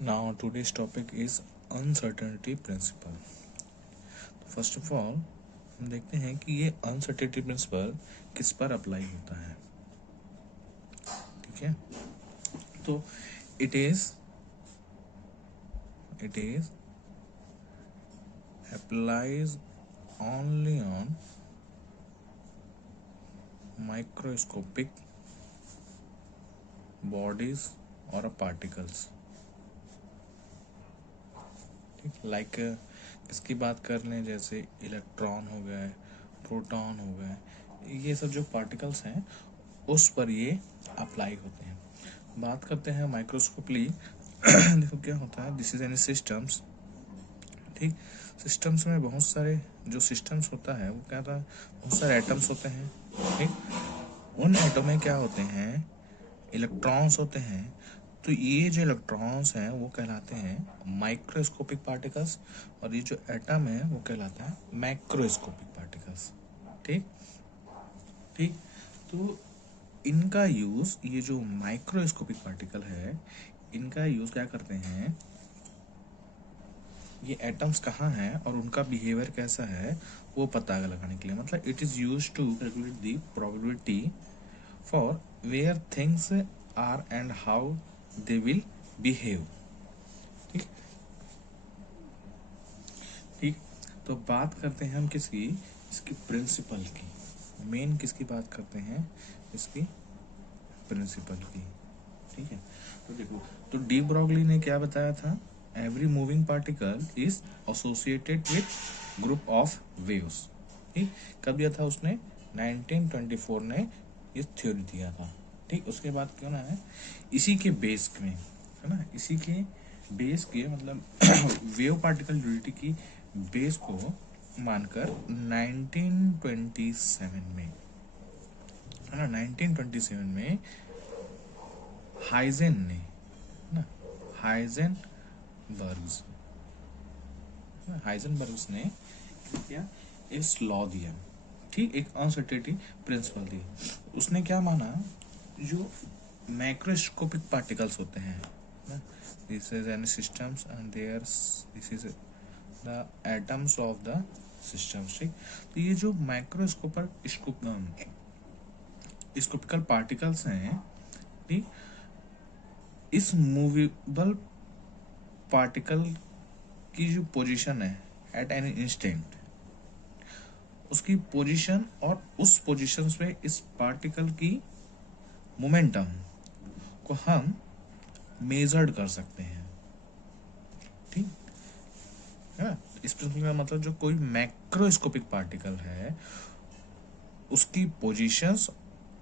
Now today's topic is uncertainty principle. तो first of all हम देखते हैं कि ये अनसर्टेनिटी प्रिंसिपल किस पर अप्लाई होता है. ठीक है, तो it is applies only on microscopic bodies or particles. ठीक, लाइक इसकी बात कर लें जैसे इलेक्ट्रॉन हो गए, प्रोटॉन हो गए, ये सब जो पार्टिकल्स हैं उस पर ये अप्लाई होते हैं. बात करते हैं माइक्रोस्कोपली. देखो क्या होता है, दिस इज एनी सिस्टम्स. ठीक, सिस्टम्स में बहुत सारे जो सिस्टम्स होता है वो क्या था, बहुत सारे एटम्स होते हैं. ठीक, उन एटम में क्या होते हैं, इलेक्ट्रॉन्स होते हैं. तो ये जो इलेक्ट्रॉन्स हैं वो कहलाते हैं माइक्रोस्कोपिक पार्टिकल्स, और ये जो एटम है वो कहलाता है मैक्रोस्कोपिक पार्टिकल्स. ठीक ठीक, तो इनका यूज, ये जो माइक्रोस्कोपिक पार्टिकल है इनका यूज क्या करते हैं, ये एटम्स कहाँ हैं और उनका बिहेवियर कैसा है वो पता लगाने के लिए. मतलब it is use to calculate the probability for where things are and how they will behave. ठीक ठीक, तो बात करते हैं हम किसकी, इसकी प्रिंसिपल की. मेन किसकी बात करते हैं, इसकी प्रिंसिपल की. ठीक है, तो देखो, तो डी ब्रॉगली ने क्या बताया था, every moving particle is associated with group of waves. ठीक, कब दिया था उसने, 1924 ने ये थ्योरी दिया था. ठीक, उसके बाद क्यों ना है, इसी के बेस में है ना, इसी के बेस के मतलब वेव पार्टिकल ड्यूटी की बेस को मानकर 1927 में है ना, 1927 में हाइजेन ने ना, हाइजेनबर्ग्स ने क्या, इस लॉ दिया. ठीक, एक अनसर्टेनिटी प्रिंसिपल दी. उसने क्या माना, जो मैक्रोस्कोपिक पार्टिकल्स होते हैं, this is an systems and there this is the atoms of the systems. ठीक, तो ये जो स्कोपिकल पार्टिकल्स हैं, ठीक, इस मूवेबल पार्टिकल की जो पोजीशन है एट एनी इंस्टेंट, उसकी पोजीशन और उस पोजीशन पे इस पार्टिकल की मोमेंटम को हम मेजर्ड कर सकते हैं. ठीक है ना, इस प्रिंसिपल का मतलब जो कोई मैक्रोस्कोपिक पार्टिकल है उसकी पोजीशंस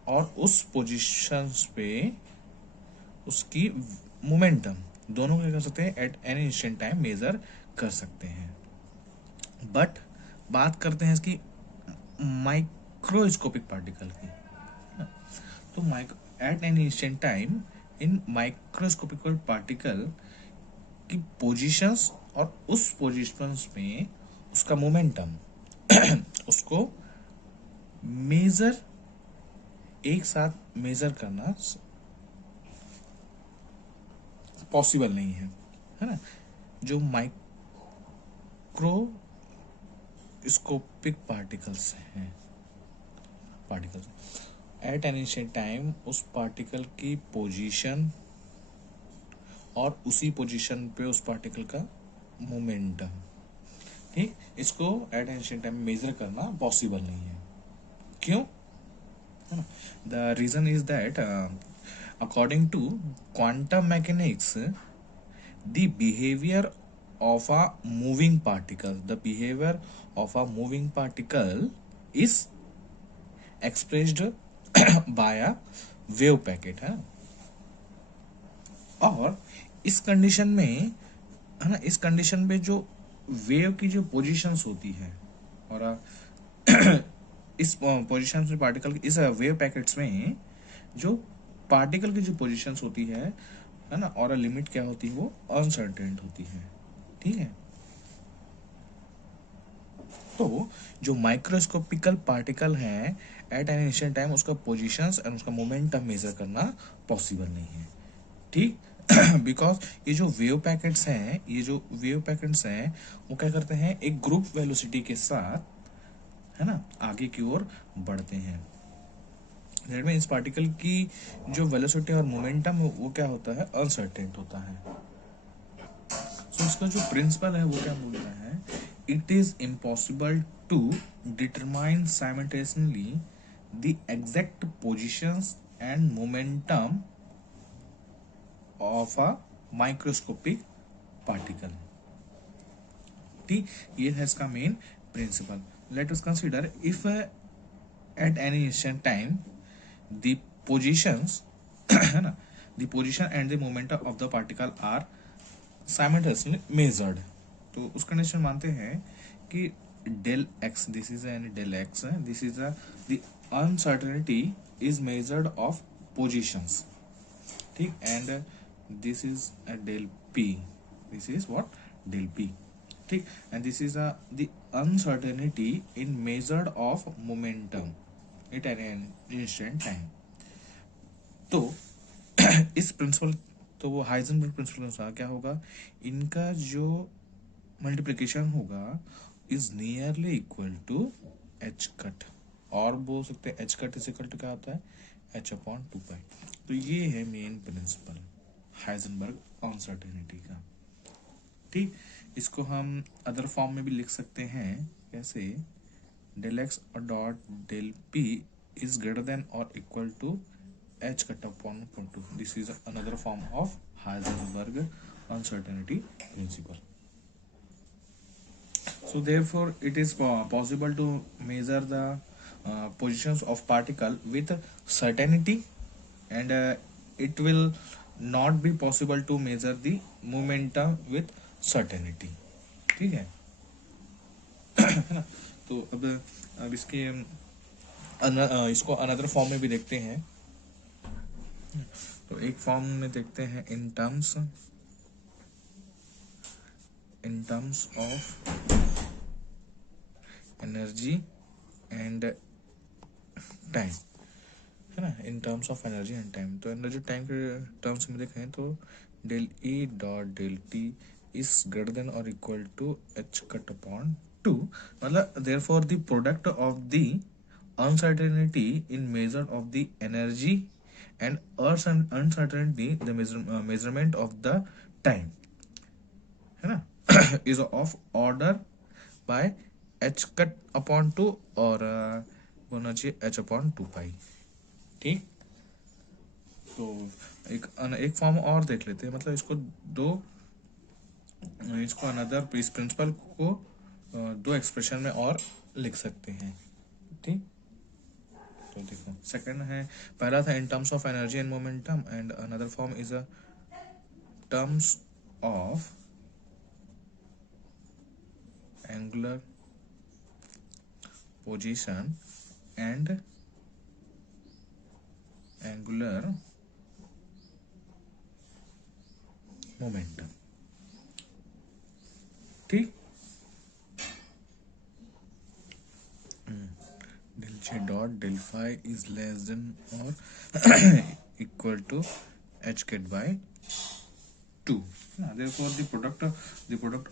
और उस पोजीशंस पे उसकी मोमेंटम दोनों क्या कर सकते हैं, at any instant time measure कर सकते हैं. बट बात करते हैं इसकी माइक्रोस्कोपिक पार्टिकल की. तो eight any instant time in microscopic particle की पोजीशंस और उस पोजीशंस में उसका मोमेंटम उसको मेजर, एक साथ मेजर करना पॉसिबल नहीं है ना. जो microscopic particles at an instant time उस पार्टिकल की पोजीशन और उसी पोजीशन पे उस पार्टिकल का मोमेंटम, ठीक, इसको at an instant time measure करना पॉसिबल नहीं है. क्यों, the reason is that according to quantum mechanics, the behavior of a moving particle is expressed by a wave packet है. और इस कंडीशन में है ना, इस कंडीशन में जो वेव की जो पोजीशंस होती है और इस पोजीशन में पार्टिकल, इस वेव पैकेट्स में जो पार्टिकल की जो पोजीशंस होती है ना, और लिमिट क्या होती है, वो अनसर्टेन होती है. ठीक है, तो जो माइक्रोस्कोपिकल पार्टिकल है एट एन इंस्टेंट टाइम उसका पोजीशंस एंड उसका मोमेंटम मेजर करना पॉसिबल नहीं है. ठीक, बिकॉज ये जो वेव पैकेट्स हैं, वो क्या करते हैं, एक ग्रुप वेलोसिटी के साथ, है ना, आगे की ओर बढ़ते हैं। दैट मीन इस पार्टिकल की जो वेलोसिटी और मोमेंटम वो क्या होता है, अनसर्टेन होता है। सो इसका जो प्रिंसिपल है वो क्या बोलता है, it is impossible to determine simultaneously the exact positions and momentum of a microscopic particle. ठीक, ये है इसका main principle. Let us consider if at any instant time the positions है ना, the position and the momentum of the particle are simultaneously measured। तो उस condition मानते हैं कि del x, this is an del x, this is the uncertainty is measured of positions, ठीक, and this is del p, this is what, del P, ठीक, and this is the uncertainty in measured of momentum at an instant time. तो इस principal, तो वो Heisenberg principal के अनुसार क्या होगा, इनका जो मल्टीप्लिकेशन होगा is nearly equal to h cut, और बोल सकते हैं h cut is equal to क्या होता है, एच अपॉन 2 पाई। तो ये है मेन प्रिंसिपल हाइजेनबर्ग अनसर्टेनिटी का। ठीक, इसको हम अदर फॉर्म में भी लिख सकते हैं, कैसे, डेल एक्स और dot del P is greater than और equal to h cut upon 2। This is another form of Heisenberg uncertainty principle. So therefore it is possible to measure the positions of particle with certainty, and it will not be possible to measure the momentum with certainty। ठीक है, है ना। तो अब इसके इसको another form में भी देखते हैं। तो एक फॉर्म में देखते हैं in terms of energy and time, है ना, in terms of energy and time. तो एनर्जी टाइम के टर्म्स में देखें तो del e dot del t is greater than और equal to h cut upon 2। मतलब therefore the product of the uncertainty in measure of the energy and uncertainty the measurement of the time, है ना, is of order by h cut upon 2 और होना चाहिए H upon 2 पाई। ठीक, तो एक form और देख लेते हैं, मतलब इसको अनदर इस प्रिंसिपल को दो एक्सप्रेशन में और लिख सकते हैं। ठीक, तो देखो सेकंड है, पहला था in terms of energy and momentum, and another form is a terms of angular position and angular momentum. ठीक, del j dot del phi is less than और equal to h cut by 2। Therefore, the product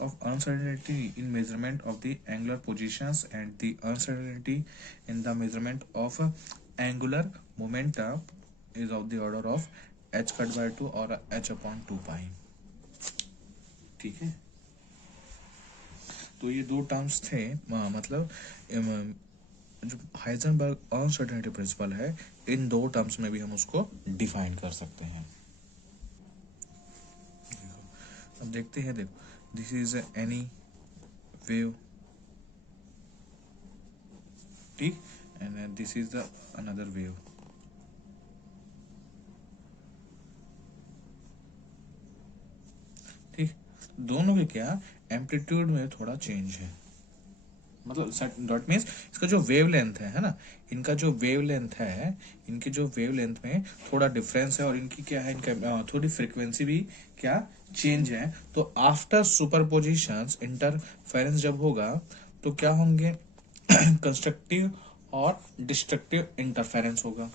of uncertainty in measurement of the angular positions and the uncertainty in the measurement of angular momentum is of the order of h cut by 2 और h upon 2 pi। ठीक है, तो ये दो terms थे, मतलब जो Heisenberg uncertainty principal है, इन दो टर्म्स में भी हम उसको डिफाइन कर सकते हैं। अब देखते हैं, देखो दिस इज एनी वेव, ठीक, and this is the another wave. ठीक, दोनों के क्या एम्पलीट्यूड में थोड़ा चेंज है, मतलब डॉट मीन्स इसका जो वेव लेंथ है ना, इनका जो वेव लेंथ है, इनके जो वेव लेंथ में थोड़ा डिफरेंस है, और इनकी क्या है, इनका थोड़ी फ्रीक्वेंसी भी क्या चेंज है। तो आफ्टर सुपरपोजिशंस इंटरफेरेंस जब होगा तो क्या होंगे, कंस्ट्रक्टिव और डिस्ट्रक्टिव इंटरफेरेंस होगा।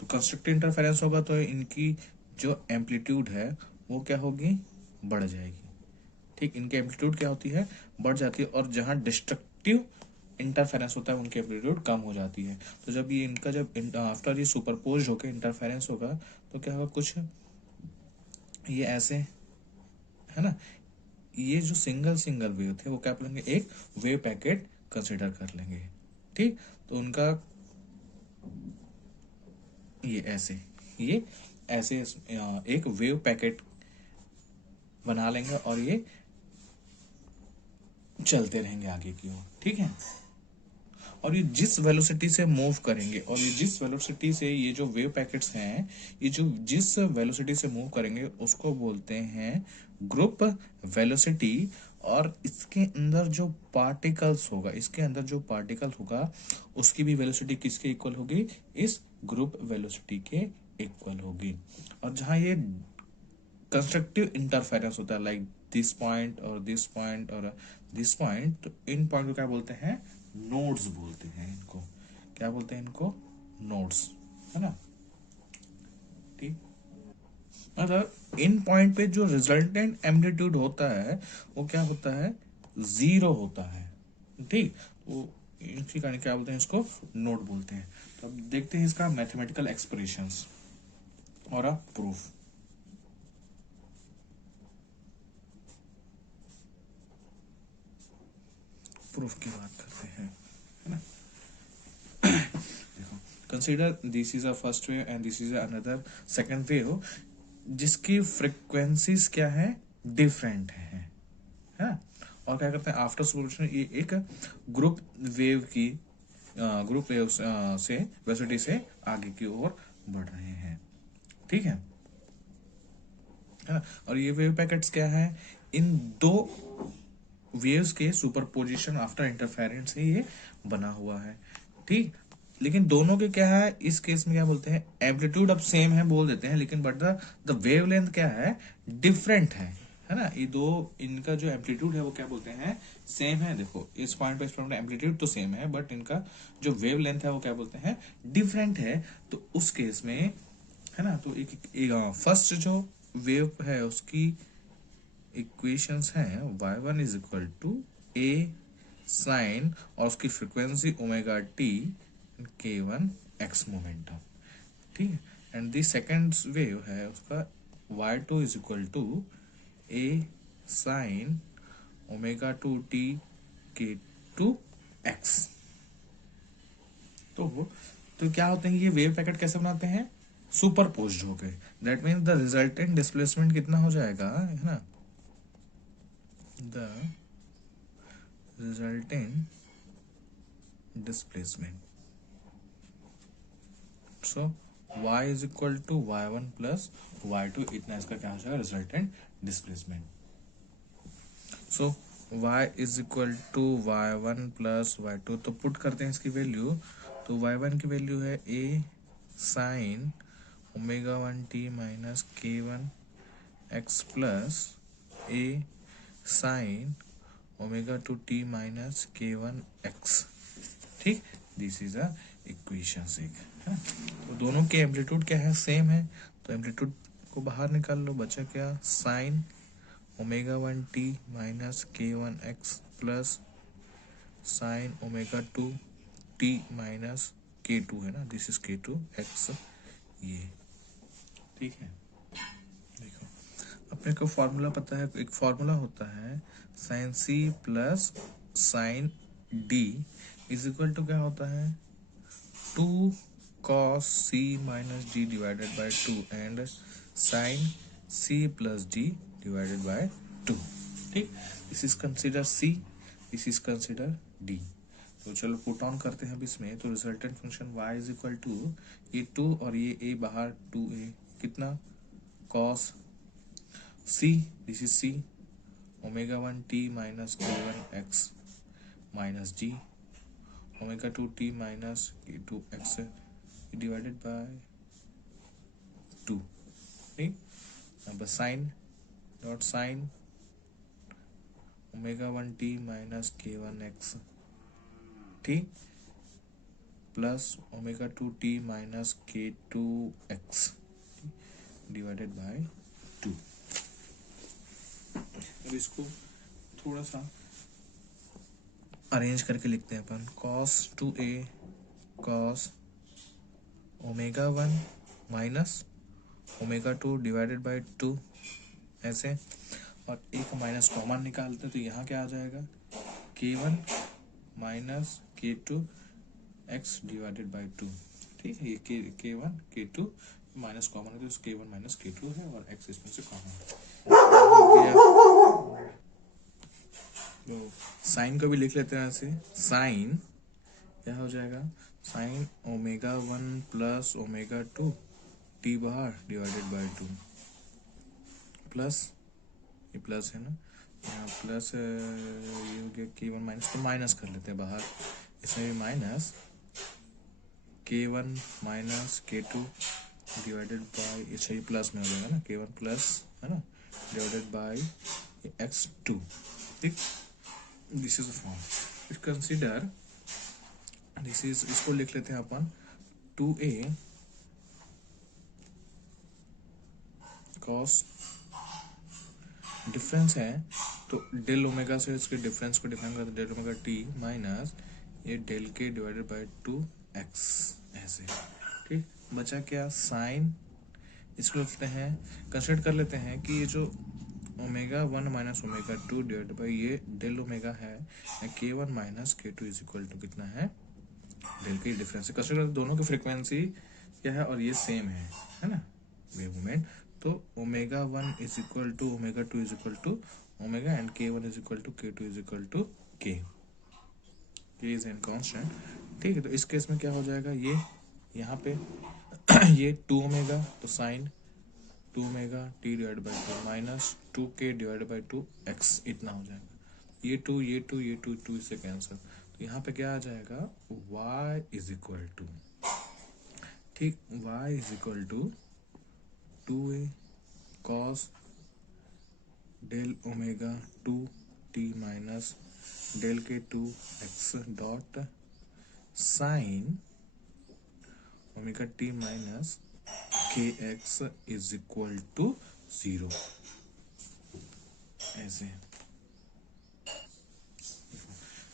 तो कंस्ट्रक्टिव इंटरफेरेंस होगा तो इनकी जो एम्पलीट्यूड है वो क्या होगी, बढ़ जाएगी। ठीक, इनकी एम्पलीट्यूड क्या होती है, बढ़ जाती है, और जहाँ डिस्ट्रक्टिव इंटरफेरेंस होता है उनकी एम्पलीट्यूड कम हो जाती है। तो जब ये इनका जब आफ्टर ये सुपरपोज होकर इंटरफेरेंस होगा तो क्या होगा, कुछ ये ऐसे, है ना, ये जो सिंगल सिंगल वेव थे वो क्या कर लेंगे, एक वेव पैकेट कंसिडर कर लेंगे। ठीक, तो उनका ये ऐसे एक वेव पैकेट बना लेंगे और ये चलते रहेंगे आगे की ओर। ठीक है, और ये जिस वेलोसिटी से मूव करेंगे, और ये जिस वेलोसिटी से ये जो वेव पैकेट्स हैं, ये जो जिस वेलोसिटी से मूव करेंगे उसको बोलते हैं ग्रुप वेलोसिटी। और इसके अंदर जो पार्टिकल्स होगा, इसके अंदर जो पार्टिकल होगा उसकी भी वेलोसिटी किसके इक्वल होगी, इस ग्रुप वेलोसिटी के इक्वल होगी। और जहां ये कंस्ट्रक्टिव इंटरफेरेंस होता है, लाइक दिस पॉइंट और दिस पॉइंट और दिस पॉइंट, तो इन पॉइंट को क्या बोलते हैं, नोड्स बोलते हैं इनको। क्या बोलते हैं इनको, नोड्स, है ना। ठीक, मतलब इन पॉइंट पे जो रिजल्टेंट एम्पलीट्यूड होता है वो क्या होता है, जीरो होता है। ठीक, वो इसी कारण क्या बोलते हैं, इसको नोड बोलते हैं। तो अब देखते हैं इसका मैथमेटिकल एक्सप्रेशंस और अ प्रूफ। प्रूफ की बात करते हैं, है ना। देखो, consider this is a first wave and this is another second wave, जिसकी फ्रिक्वेंसीज क्या है, डिफरेंट है ना। और क्या करते हैं, आफ्टर सुपरपोजिशन ये एक ग्रुप वेव की ग्रुप वेव से वेलोसिटी से आगे की ओर बढ़ रहे हैं। ठीक है ना। और ये वेव पैकेट्स क्या है, इन दो वेव्स के सुपरपोजिशन आफ्टर इंटरफेरेंस से ये बना हुआ है। ठीक, लेकिन दोनों के क्या है, इस केस में क्या बोलते हैं, एम्पलीट्यूड अब सेम है बोल देते हैं, लेकिन बट द वेवलेंथ क्या है, डिफरेंट है ना। ये दो, इनका जो एम्पलीट्यूड है वो क्या बोलते हैं, सेम है। देखो इस पॉइंट पे इस पॉइंट एम्पलीट्यूड तो सेम है, बट इनका जो वेवलेंथ है वो क्या बोलते हैं, डिफरेंट है। तो उस केस में, है ना, तो एक फर्स्ट जो वेव है उसकी इक्वेशंस हैं, y1 is equal to A sine और उसकी frequency omega t, k one x momentum. ठीक है, एंड द सेकेंड वेव है उसका y2 is equal to A sine omega two t k two x. तो क्या होते हैं, ये वेव पैकेट कैसे बनाते हैं, सुपरपोज्ड हो गए। That means the resultant displacement कितना हो जाएगा, है ना, the resultant displacement. So y is equal to y1 plus y2, इतना इसका क्या हो जाएगा, resultant displacement. So y is equal to y1 plus y2, तो पुट करते हैं इसकी वैल्यू। तो y1 की वैल्यू है a sine omega one t minus k one x plus a sine omega two t minus k one x. ठीक, this is a equation एक है। तो दोनों के एम्पलीट्यूड क्या है, सेम है। तो एम्पलीट्यूड को बाहर निकाल लो, बचा क्या, sine omega one t minus k one x plus sine omega two t minus k two, है ना, this is k two x, ये। ठीक है, देखो अपने को फॉर्मूला पता है, एक फॉर्मूला होता है sine C plus sine D is equal to क्या होता है, two cos c minus d divided by 2 and sin c plus d divided by 2। ठीक, this is consider c, this is consider d। तो चलो put on करते हैं अब इसमें। तो resultant function y is equal to ये 2 और ये a बाहर 2a, कितना, cos c, this is c omega one t minus k one x minus d omega two t minus k two x divided by 2। ठीक, अब sine dot sine omega one t minus k one x, ठीक, plus omega two t minus k two x divided by 2। तो इसको थोड़ा सा arrange करके लिखते हैं अपन, cos 2a cos omega 1 minus omega 2 divided by 2 ऐसे, और एक माइनस कॉमन निकालते हैं तो यहाँ क्या आ जाएगा, k1 minus k2 x divided by 2। ठीक है, ये k1 k2 माइनस कॉमन है तो k1 माइनस k2 है और x इसमें से कॉमन है। तो साइन को भी लिख लेते हैं ऐसे, साइन क्या हो जाएगा, sine omega 1 plus omega 2 T बाहर डिवाइडेड बाई 2 प्लस, ये प्लस है ना, यहाँ प्लस ये हो गया k1 माइनस, तो माइनस कर लेते हैं बाहर, इसमें भी minus k1 minus k2 divided by, अच्छा ये प्लस में हो जाएगा ना, k1 प्लस है ना डिवाइडेड बाई x2। ठीक, this is a form, consider this is, इसको लिख लेते हैं अपन 2a cos, डिफरेंस है तो डेल ओमेगा से इसके डिफरेंस को डिफाइन करते, डेल ओमेगा टी माइनस ये डेल के डिवाइडेड बाई 2x ऐसे। ठीक, बचा क्या, साइन, इसको लिखते हैं, कंसिडर कर लेते हैं कि ये जो omega 1 minus omega 2 divided by ये डेल ओमेगा है, k1 minus k2 is equal to कितना है, डेल के डिफरेंस है। कंसिडर दोनों की फ्रीक्वेंसी क्या है और ये सेम है ना, वेव मोमेंट, तो omega 1 is equal to omega 2 is equal to omega and k1 is equal to k2 is equal to k is an constant. ठीक है, तो इस केस में क्या हो जाएगा, ये यहाँ पे ये 2 ओमेगा, तो sine 2 omega t divide by 2 minus 2k divide by 2x इतना हो जाएगा, ये 2 ये 2 ये 2 2 इससे कैंसिल, तो यहाँ पे क्या आ जाएगा, y इज इक्वल टू, ठीक, y is equal to 2a cos del omega 2t minus del k 2x dot sine omega t minus kx is equal to 0 ऐसे।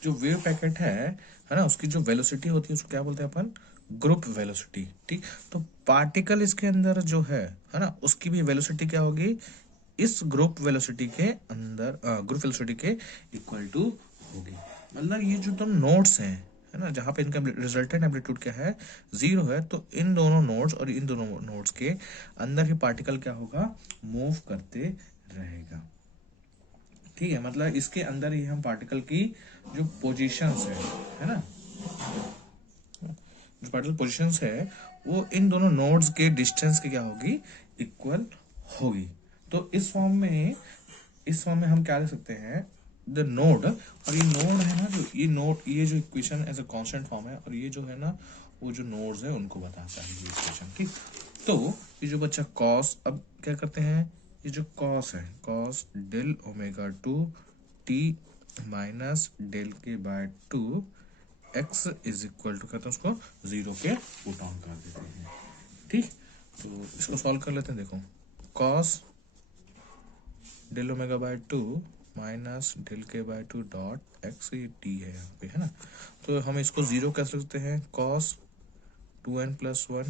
जो वेव पैकेट है ना, उसकी जो वेलोसिटी होती है उसको क्या बोलते हैं अपन, ग्रुप वेलोसिटी। ठीक, तो पार्टिकल इसके अंदर जो है ना, उसकी भी वेलोसिटी क्या होगी, इस ग्रुप वेलोसिटी के अंदर, ग्रुप वेलोसिटी के इक्वल टू होगी। मतलब ये जो तुम नोड्स हैं है ना, जहाँ पे इनका रिजल्टेंट एम्पलीट्यूड क्या है 0 है, तो इन दोनों नोड्स और इन दोनों नोड्स के अंदर ही पार्टिकल क्या होगा, मूव करते रहेगा। ठीक है, मतलब इसके अंदर ही हम पार्टिकल की जो पोजीशंस है ना, जो पार्टिकल पोजीशंस है वो इन दोनों नोड्स के डिस्टेंस की क्या होगी, इक्वल होगी। तो इस फॉर्म में हम क्या लिख सकते हैं, द नोड, और ये नोड है ना, जो ये नोड, ये जो equation as a constant form है, और ये जो है ना वो जो नोड्स है उनको बताता है ये इक्वेशन। ठीक, तो ये जो बच्चा कॉस, अब क्या करते हैं, ये जो कॉस है, cos del omega 2 t minus del k by 2 x is equal to, कहते हैं उसको 0 के पुट ऑन कर देते हैं। ठीक, तो इसको सॉल्व कर लेते हैं, देखो cos del omega by 2 minus del k by 2 dot x, ये टी है यहाँ पे है ना, तो हम इसको 0 कैसे लिखते हैं, cos 2n plus 1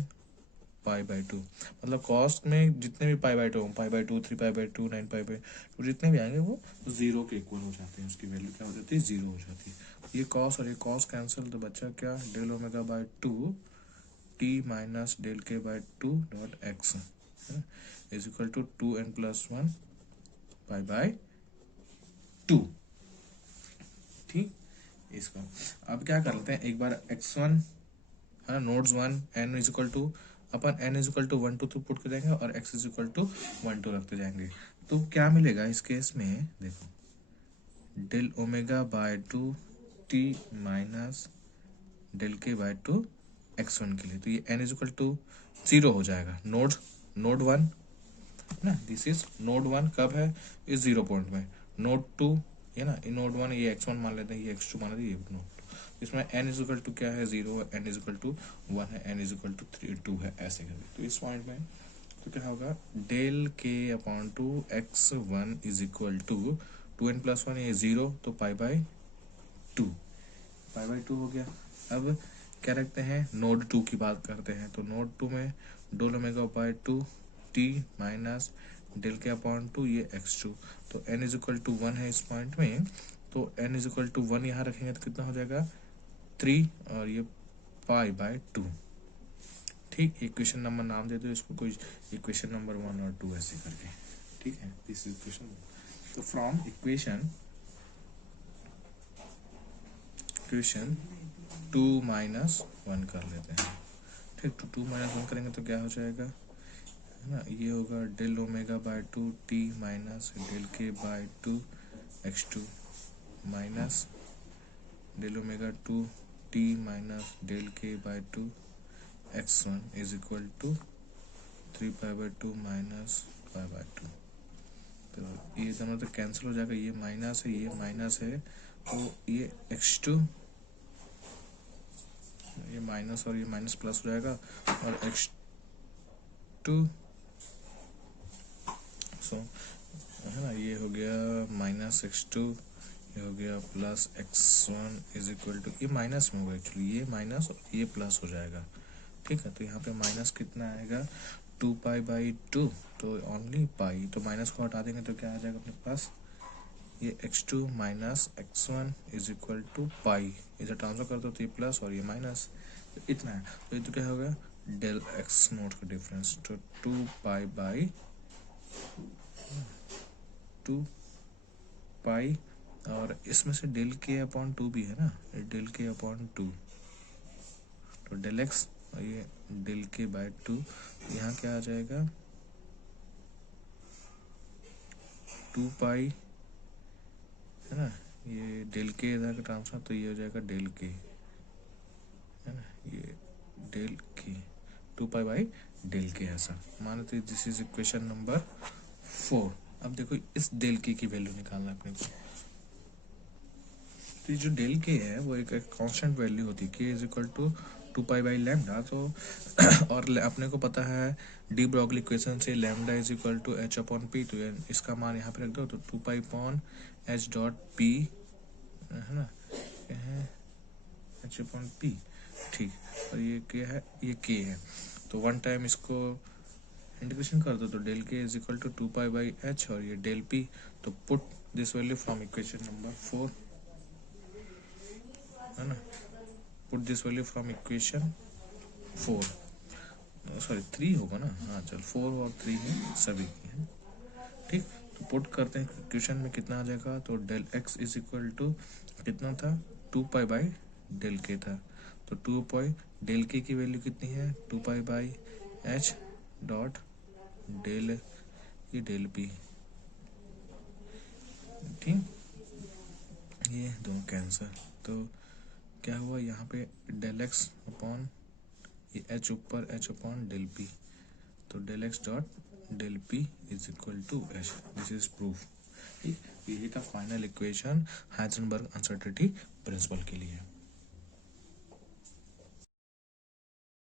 pi by 2, मतलब कॉस में जितने भी पाई by 2, pi by 2 3 pi by 2 9 pi by 2 जितने भी आएंगे वो 0 के इक्वल हो जाते हैं, उसकी वैल्यू क्या हो जाती है, 0 हो जाती है। ये कॉस और ये कॉस कैंसिल, तो बच्चा क्या, del omega by 2 t minus del k by 2 dot x is equal to 2n plus 1 pi by 2। ठीक, इसका अब क्या कर लेते हैं, एक बार x1 है ना, nodes 1 n is equal to, अपन n is equal to 1 2 3 put कर जाएंगे और x इज इक्वल टू 1 2 रखते जाएंगे, तो क्या मिलेगा इस केस में, देखो del omega by 2 t minus del k by 2 x1 के लिए, तो ये n इज इक्वल टू 0 हो जाएगा, नोड 1 ना, दिस इज नोड 1 कब है, इस 0 पॉइंट में, नोड 2 है ना, ये नोड 1 ये x1 मान लेते हैं, ये x2 मान लेते हैं, ये नोड 2, इसमें n इज इक्वल टू क्या है 0 है, n इज इक्वल टू 1 है, n इज इक्वल टू 2 है, ऐसे करके। तो इस पॉइंट में, तो क्या होगा, del k upon two x1 is equal to 2n+1, ये 0 तो π/2 हो गया। अब क्या रखते हैं, नोड 2 की बात करते हैं। तो नोड 2 में del omega by 2 t minus del k upon 2 ये x2। तो n इज इक्वल टू 1 है इस पॉइंट में, तो n इज इक्वल टू 1 यहाँ रखेंगे तो कितना हो जाएगा 3 और ये π/2। ठीक, इक्वेशन नंबर नाम दे दो इसको, कोई इक्वेशन नंबर 1 और 2 ऐसे करके। ठीक है, दिस इक्वेशन। तो फ्रॉम इक्वेशन 2 माइनस 1 कर लेते हैं। ठीक, तो 2 माइनस 1 करेंगे तो क्या हो जाएगा, है ना, ये होगा del omega by 2 t minus del k by 2 x2 minus del omega 2 t minus del k by 2 x1 is equal to 3π/2 minus π/2। तो ये दोनों तो कैंसिल हो जाएगा, ये माइनस है ये माइनस है, तो ये x2, ये माइनस और ये माइनस प्लस हो जाएगा, और x2 है ना, ये हो गया माइनस x2, ये हो गया plus x1 is equal to, ये माइनस में होगा एक्चुअली, ये माइनस और ये प्लस हो जाएगा। ठीक है, तो यहाँ पे माइनस कितना आएगा 2π/2, तो ओनली पाई, तो माइनस को हटा देंगे तो क्या आ जाएगा अपने पास, ये x2 minus x1 is equal to pi, इसे ट्रांसफर कर दो तो ये प्लस और ये माइनस, तो इतना है। तो ये तो क्या होगा डेल x नोट का डिफरेंस, तो 2π/2 पाई, और इसमें से डेल के अपॉन 2 भी है ना, डेल के अपॉन 2, तो डेल x और ये डेल के बाय 2, यहाँ क्या आ जाएगा 2 पाई, है ना, ये डेल के इधर का ट्रांसफर, तो ये हो जाएगा डेल के, है ना, ये डेल के 2π/डेल के, ऐसा मानते। This is equation number 4। अब देखो इस डेल के की वैल्यू निकालना अपने को। तो जो डेल के है वो एक कांस्टेंट वैल्यू होती है, के इज इक्वल टू 2π/λ। तो और अपने को पता है डी ब्रॉगली इक्वेशन से lambda is equal to h/p, तो इसका मान यहाँ पे रख दो, तो 2π/h.p, है ना, h/p। ठीक, और ये क्या है, ये k है, तो वन टाइम इसको इंटीग्रेशन कर दो, तो डेल के इज इक्वल टू 2π/h और ये डेल p। तो put this value from equation number 4, है ना, put this value from equation 4, sorry 3 होगा ना, हाँ चल 4 और 3 है सभी की, है। ठीक, तो पुट करते हैं इक्वेशन में, कितना आ जाएगा, तो del x is equal to कितना था 2π/डेल के था, तो 2π डेल के की वैल्यू कितनी है 2π/h डॉट डेल, ये डेल पी। ठीक, ये दोनों कैंसर, तो क्या हुआ यहाँ पे डेल एक्स अपॉन ये h ऊपर h अपॉन डेल पी, तो del x dot del P is equal to h, this is proof. यही था final equation Heisenberg uncertainty principle के लिए।